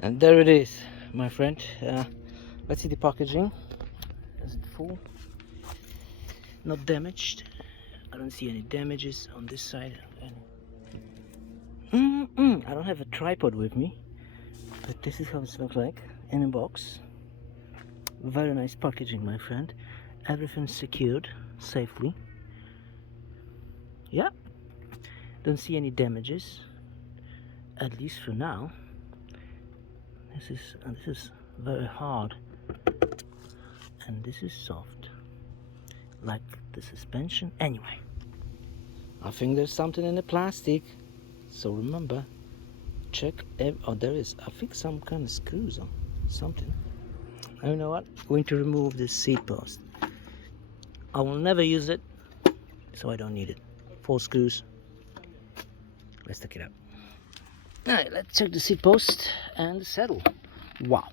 And there it is, my friend. Let's see the packaging. Is it full? Not damaged. I don't see any damages on this side. I don't have a tripod with me, but this is how it looks like in a box. Very nice packaging, my friend. Everything's secured safely. Yeah, don't see any damages, at least for now. This is very hard, and this is soft, like the suspension. Anyway, I think there's something in the plastic, so remember, check. Oh, there is, I think, some kind of screws or something. You know what? I'm going to remove this seat post. I will never use it, so I don't need it. 4 screws. Let's take it out. Alright, let's check the seat post and the saddle. Wow,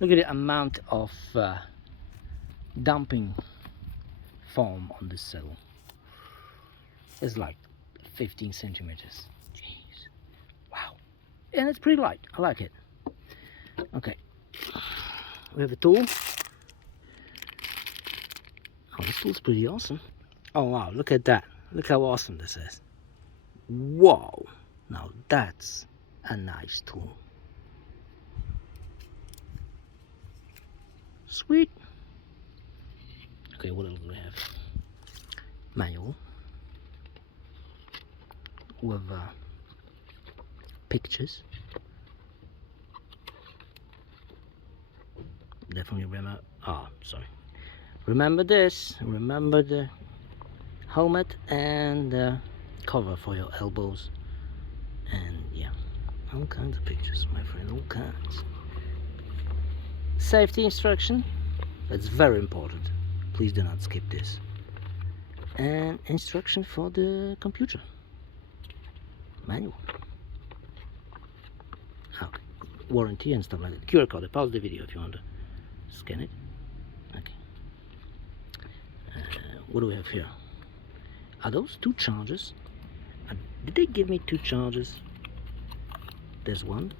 look at the amount of dumping foam on this saddle. It's like 15 centimeters. Jeez, wow, and it's pretty light. I like it. Okay, we have a tool. Oh, this tool's pretty awesome. Oh wow, look at that. Look how awesome this is. Whoa, now that's a nice tool. Sweet. Okay, what else do we have? Manual with pictures. Definitely remember. Oh, sorry. Remember this. Remember the helmet and the cover for your elbows. And yeah, all kinds of pictures, my friend. All kinds. Safety instruction. That's very important. Please do not skip this. And instruction for the computer. Manual. Okay. Warranty and stuff like that. QR code. Pause the video if you want to scan it. Okay. What do we have here? Are those 2 chargers? Did they give me 2 chargers? There's one.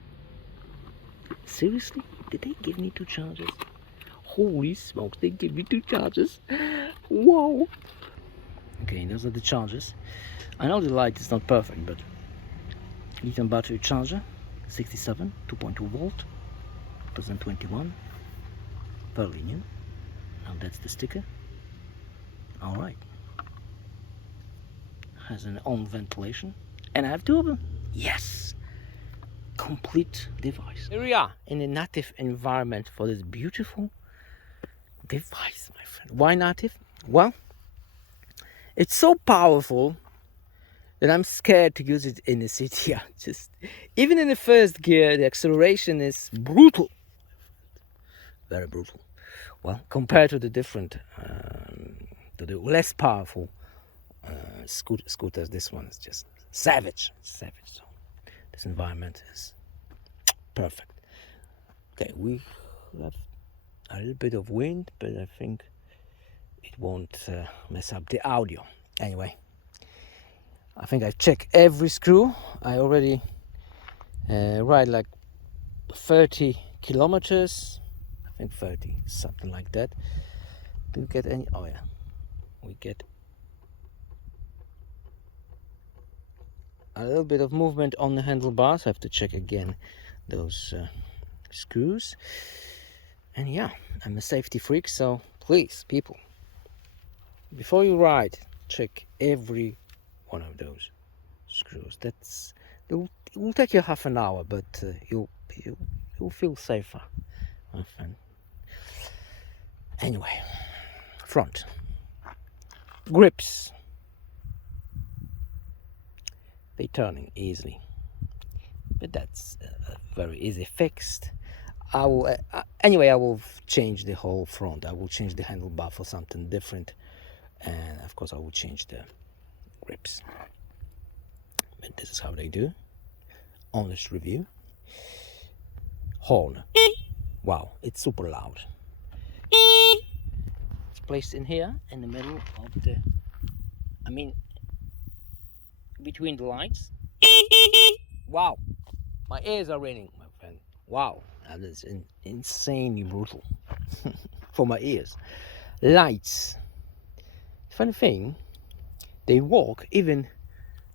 Seriously? Did they give me 2 chargers? Holy smokes, they give me 2 chargers. Whoa. Okay, those are the chargers. I know the light is not perfect, but lithium battery charger, 67, 2.2 volt, 2021, fairly new. Now that's the sticker. All right. Has an on ventilation, and I have 2 of them. Yes. Complete device. Here we are in a native environment for this beautiful device, my friend. Why native? Well, it's so powerful that I'm scared to use it in the city. Just even in the first gear, the acceleration is brutal, very brutal. Well, compared to the different, to the less powerful scooters, this one is just savage. So this environment is perfect. Okay, we have a little bit of wind, but I think it won't mess up the audio. Anyway, I think I've checked every screw. I already ride like 30 kilometers. I think 30, something like that. Didn't get any. Oh yeah, we get a little bit of movement on the handlebars. I have to check again those screws. And yeah, I'm a safety freak, so please, people, before you ride, check every one of those screws. It will take you half an hour, but you'll feel safer, my friend. Anyway, front grips. They're turning easily, but that's very easy fixed. I will anyway, I will change the whole front. I will change the handlebar for something different, and of course I will change the grips. But this is how they do. Honest review. Horn. Wow, it's super loud. It's placed in here in the middle of the, between the lights. Wow, my ears are ringing, my friend. Wow, that is insanely brutal for my ears. Lights. Funny thing, they work even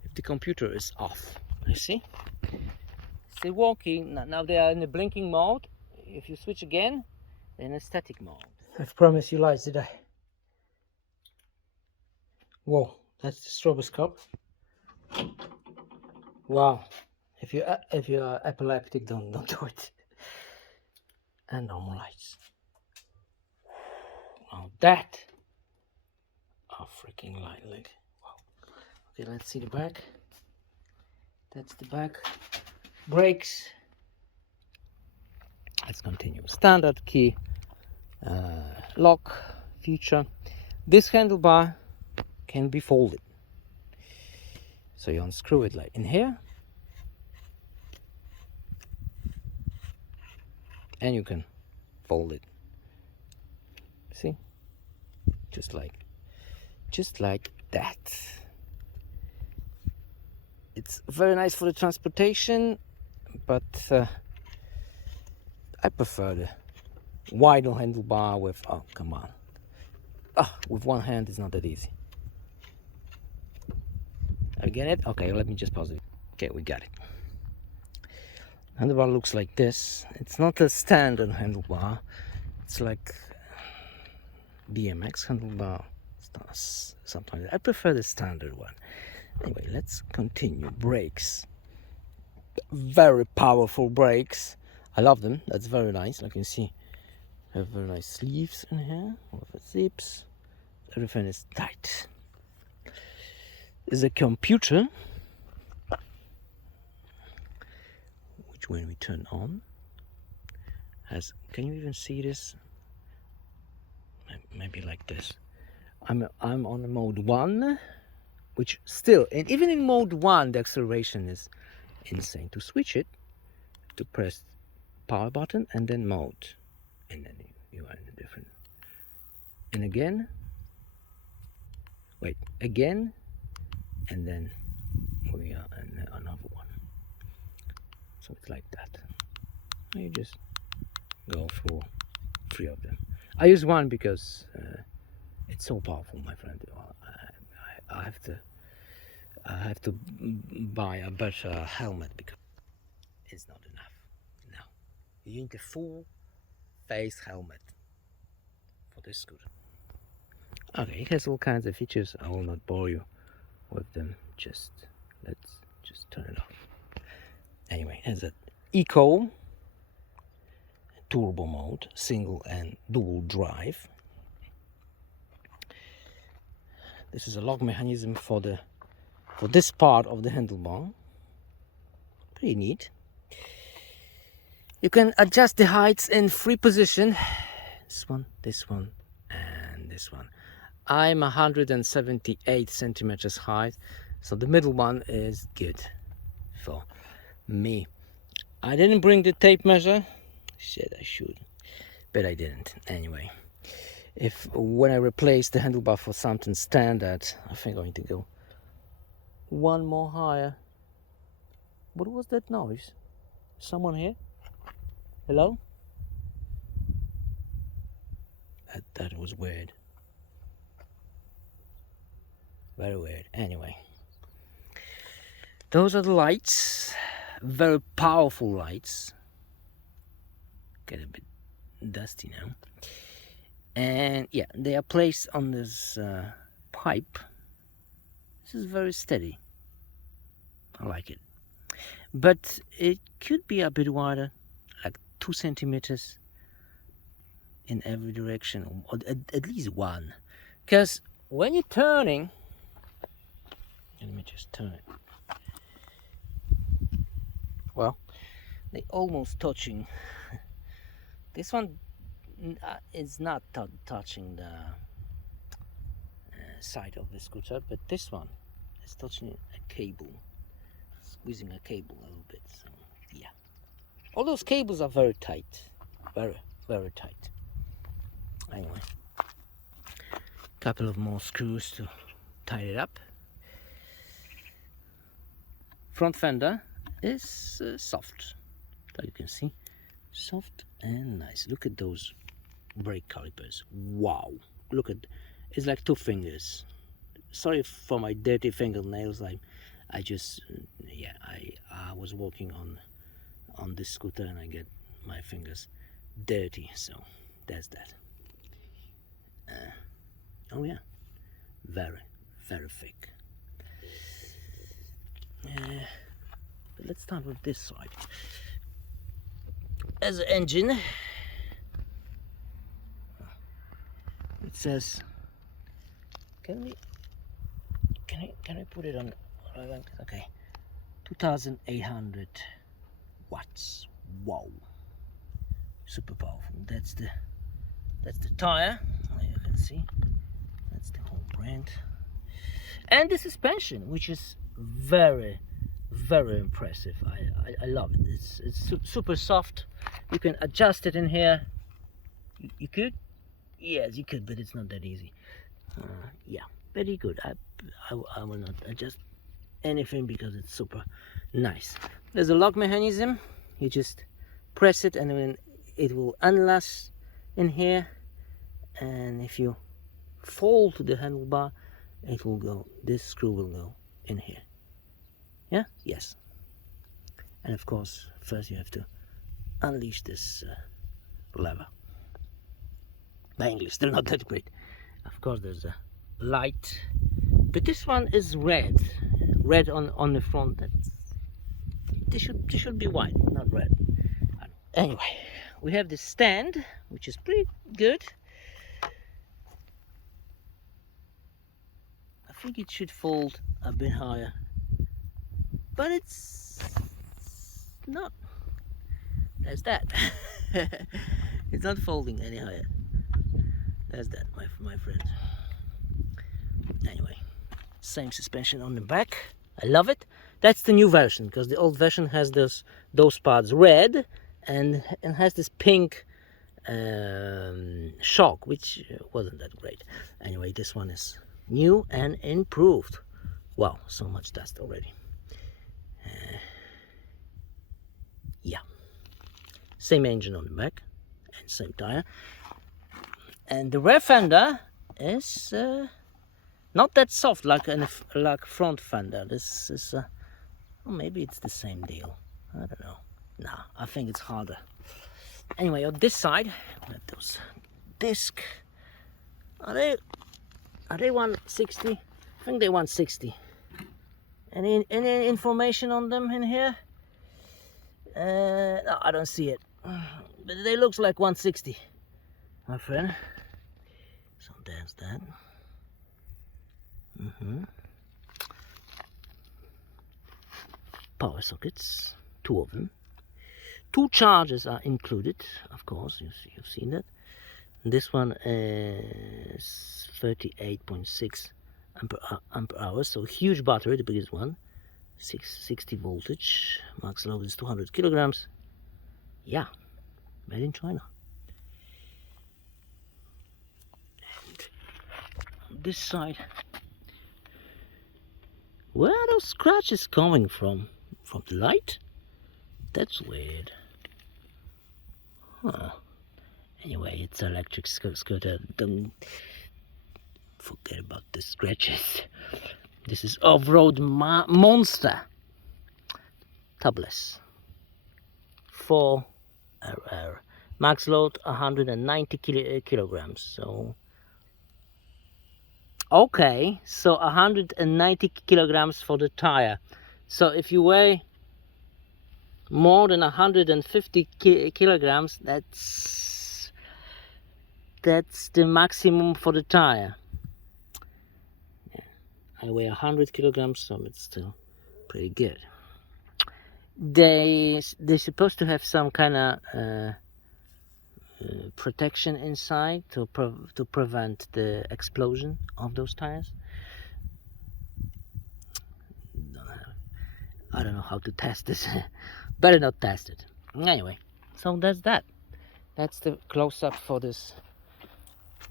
if the computer is off. You see? Still working. Now they are in the blinking mode. If you switch again, they're in a static mode. I've promised you lights today. Whoa, that's the stroboscope. Wow. If you are epileptic, don't do it. And normal lights. Now that are freaking light leg. Wow. Okay, let's see the back. That's the back. Brakes. Let's continue. Standard key lock feature. This handlebar can be folded. So you unscrew it like in here. And you can fold it. See? Just like that. It's very nice for the transportation, but I prefer the wider handlebar with, oh come on, with one hand it's not that easy. I get it? Okay, let me just pause it. Okay, we got it. Handlebar looks like this. It's not a standard handlebar. It's like BMX handlebar. Sometimes I prefer the standard one. Anyway, let's continue. Brakes. Very powerful brakes. I love them. That's very nice. Like you can see, I have very nice sleeves in here with the zips. Everything is tight. There's a computer, which when we turn on has. Can you even see this? Maybe like this. I'm on the mode 1, which still, and even in mode 1, the acceleration is insane. To switch it, to press power button and then mode, and then you are in a different. And again, wait, again, and then we are in another one. So it's like that. You just go through 3 of them. I use one because it's so powerful, my friend. I have to buy a better helmet because it's not enough. No, you need a full face helmet for this scooter. Okay, it has all kinds of features. I will not bore you with them. Let's just turn it off. Anyway, it has an eco, turbo mode, single and dual drive. This is a lock mechanism for this part of the handlebar. Pretty neat. You can adjust the heights in 3 positions. This one, and this one. I'm 178 centimeters high, so the middle one is good for me. I didn't bring the tape measure. Shit, I should, but I didn't. Anyway, when I replace the handlebar for something standard, I think I'm going to go 1 more higher. What was that noise? Someone here? Hello? That was weird. Very weird. Anyway, those are the lights. Very powerful lights. Get a bit dusty now. And yeah, they are placed on this pipe. This is very steady. I like it. But it could be a bit wider, like 2 centimeters in every direction, or at least 1. Because when you're turning, let me just turn it. Well, they almost touching. This one is not touching the side of the scooter, but this one is touching a cable, squeezing a cable a little bit. So yeah, all those cables are very tight, very tight. Anyway, couple of more screws to tighten it up. Front fender is soft, like you can see. soft and nice. Look at those brake calipers. Wow, look at, it's like 2 fingers. Sorry for my dirty fingernails. I just yeah, I was walking on this scooter and I get my fingers dirty, so that's that. Oh yeah, very thick. But let's start with this side. As an engine, it says, can I put it on? Okay, 2,800 watts. Wow, super powerful. That's the tire. You can see that's the whole brand, and the suspension, which is very impressive. I love it. It's super soft. You can adjust it in here. You could, yes, you could, but it's not that easy. Yeah, very good. I will not adjust anything because it's super nice. There's a lock mechanism. You just press it and then it will unlatch in here, and if you fold the handlebar, it will go, this screw will go in here. Yeah, yes. And of course, first you have to unleash this lever. My English still not that great. Of course, there's a light, but this one is red on the front. This should be white, not red. Anyway, we have this stand, which is pretty good. I think it should fold a bit higher, but it's not. There's that. It's not folding any higher. There's that, my friend. Anyway, same suspension on the back. I love it. That's the new version, because the old version has those parts red and has this pink shock, which wasn't that great. Anyway, this one is new and improved. Wow, so much dust already. Yeah, same engine on the back and same tire. And the rear fender is not that soft like front fender. This is well, maybe it's the same deal. I don't know. Nah, I think it's harder. Anyway, on this side, we have those discs. Are they 160? I think they're 160. Any information on them in here? No, I don't see it. But they looks like 160, my friend. So there's that. Power sockets, 2 of them. 2 chargers are included, of course. You've seen that. This one is 38.6 ampere hours, so huge battery, the biggest one. 660 voltage. Max load is 200 kilograms. Yeah, made in China. And on this side, where are those scratches coming from? From the light? That's weird. Huh. Anyway, it's an electric scooter. Don't forget about the scratches. This is off-road monster. Tubeless. 4RR. Max load 190 kilograms. So okay, so 190 kilograms for the tire. So if you weigh more than 150 kilograms, that's the maximum for the tire. Yeah. I weigh 100 kilograms, so it's still pretty good. They're supposed to have some kind of protection inside to prevent the explosion of those tires. I don't know how to test this. Better not test it. Anyway, so that's that. That's the close-up for this.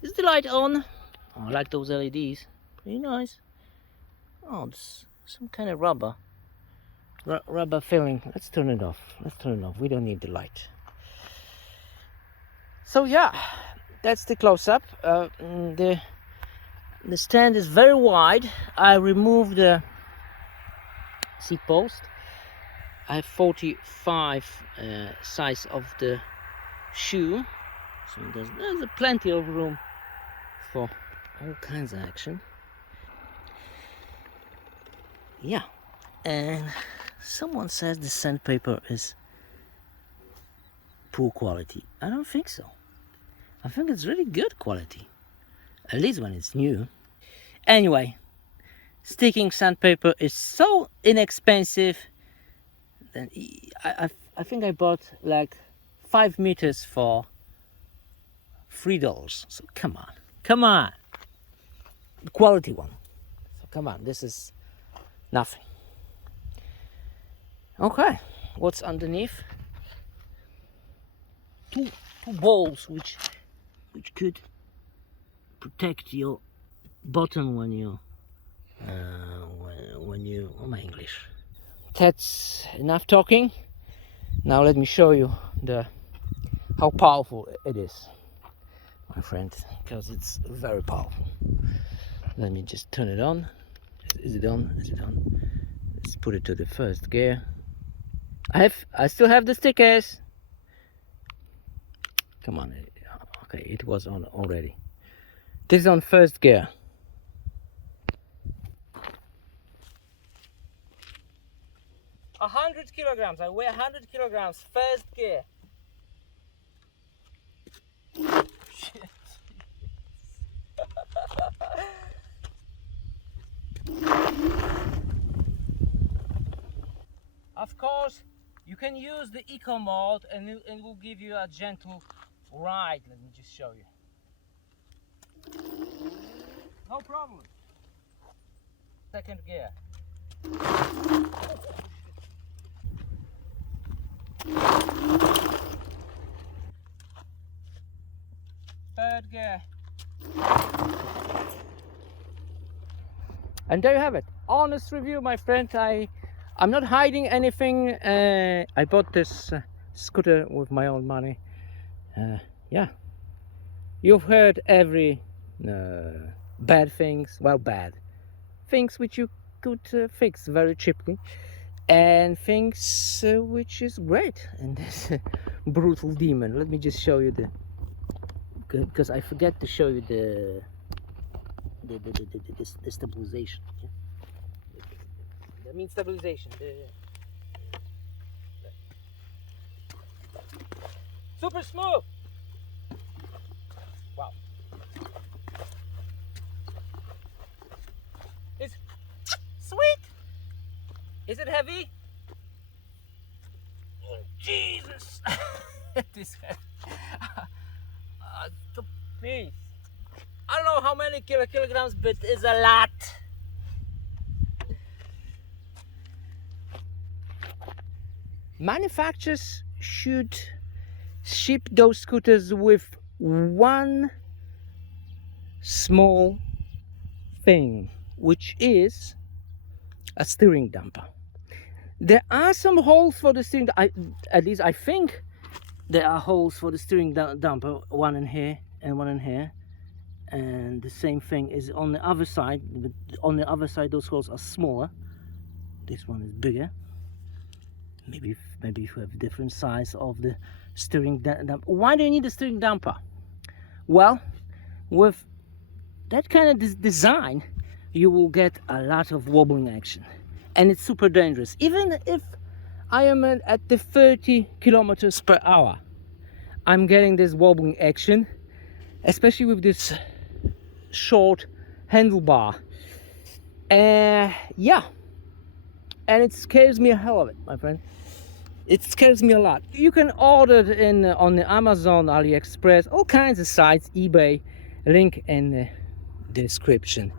Is the light on? Oh, I like those LEDs. Pretty nice. Oh, it's some kind of rubber filling. Let's turn it off. We don't need the light. So yeah, that's the close-up. The stand is very wide. I removed the seat post. I have 45 size of the shoe, so there's plenty of room for all kinds of action. Yeah, and someone says the sandpaper is poor quality. I don't think so. I think it's really good quality, at least when it's new. Anyway, sticking sandpaper is so inexpensive. Then I think I bought like 5 meters for $3. So come on, the quality one. So come on, this is nothing. Okay, what's underneath? Two balls which could protect your bottom when you oh my English. That's enough talking. Now let me show you how powerful it is, my friend, because it's very powerful. Let me just turn it on. Is it on? Is it on? Let's put it to the first gear. I still have the stickers. Come on. Okay, it was on already. This is on first gear. — 100 kilograms. I weigh 100 kilograms. First gear. Shit. Of course, you can use the eco mode and it will give you a gentle ride. Let me just show you. No problem. Second gear. Third gear. And there you have it. Honest review, my friend. I'm not hiding anything. I bought this scooter with my own money. Yeah. You've heard every bad things. Well, bad things which you could fix very cheaply, and things which is great in this brutal demon. Let me just show you because I forget to show you the stabilization. Yeah? That means stabilization. Super smooth. Wow. It's sweet. Is it heavy? Oh, Jesus. It is heavy. The piece. I don't know how many kilograms, but it's a lot. Manufacturers should ship those scooters with one small thing, which is a steering damper. There are some holes for the steering. At least I think there are holes for the steering damper, one in here and one in here, and the same thing is on the other side. But on the other side, those holes are smaller. This one is bigger. Maybe if you have different size of the steering damper. Why do you need a steering damper? Well, with that kind of design, you will get a lot of wobbling action, and it's super dangerous. Even if I am at the 30 kilometers per hour, I'm getting this wobbling action, especially with this short handlebar. Yeah, and it scares me a hell of it, my friend. It scares me a lot. You can order it on the Amazon, AliExpress, all kinds of sites, eBay. Link in the description.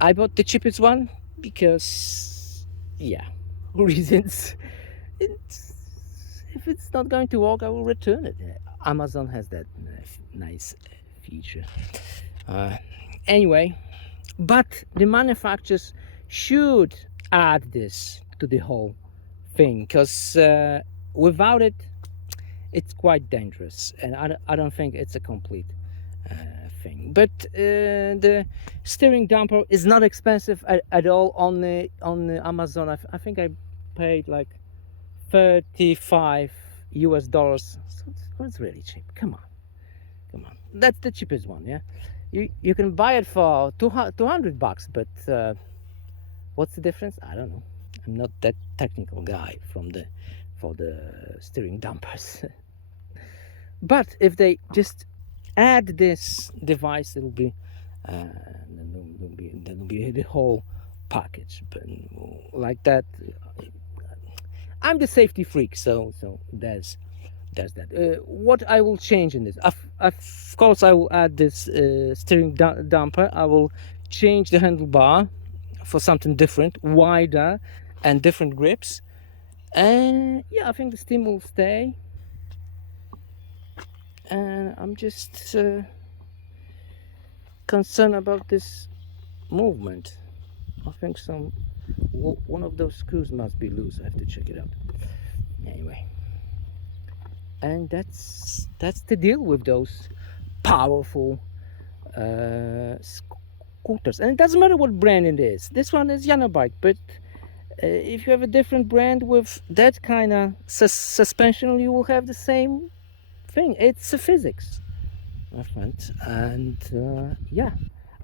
I bought the cheapest one because, yeah, reasons. If it's not going to work, I will return it. Amazon has that nice feature. Anyway, but the manufacturers should add this to the whole thing, because without it, it's quite dangerous, and I don't think it's a complete thing. But the steering damper is not expensive at all on the Amazon. I think I paid like $35 US. So it's really cheap. Come on, that's the cheapest one. Yeah, you can buy it for $200, but what's the difference? I don't know. I'm not that technical guy for the steering dampers. But if they just add this device, it'll be the whole package. But like that, I'm the safety freak, so there's that. What I will change in this, of course, I will add this steering damper. I will change the handlebar for something different, wider, and different grips. And yeah, I think the steam will stay. And I'm just concerned about this movement. I think one of those screws must be loose. I have to check it out. Anyway, and that's the deal with those powerful scooters. And it doesn't matter what brand it is. This one is JANOBIKE, but if you have a different brand with that kind of suspension, you will have the same thing. It's a physics, my friend. And yeah,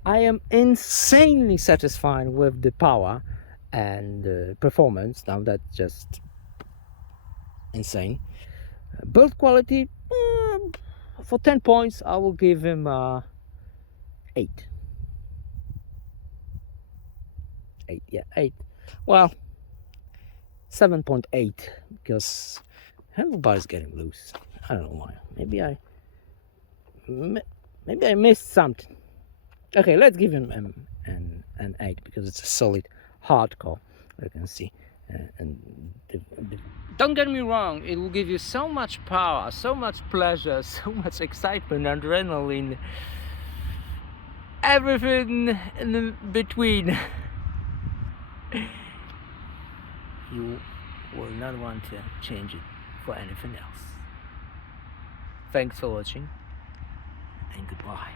I am insanely satisfied with the power and performance. Now that's just insane. Build quality, for 10 points I will give him 8. 8, yeah, 8. Well, 7.8, because handlebar is getting loose. I don't know why. Maybe I missed something. Okay, let's give him an 8, because it's a solid hardcore, you can see. Don't get me wrong, it will give you so much power, so much pleasure, so much excitement, adrenaline, everything in between. You will not want to change it for anything else. Thanks for watching, and goodbye.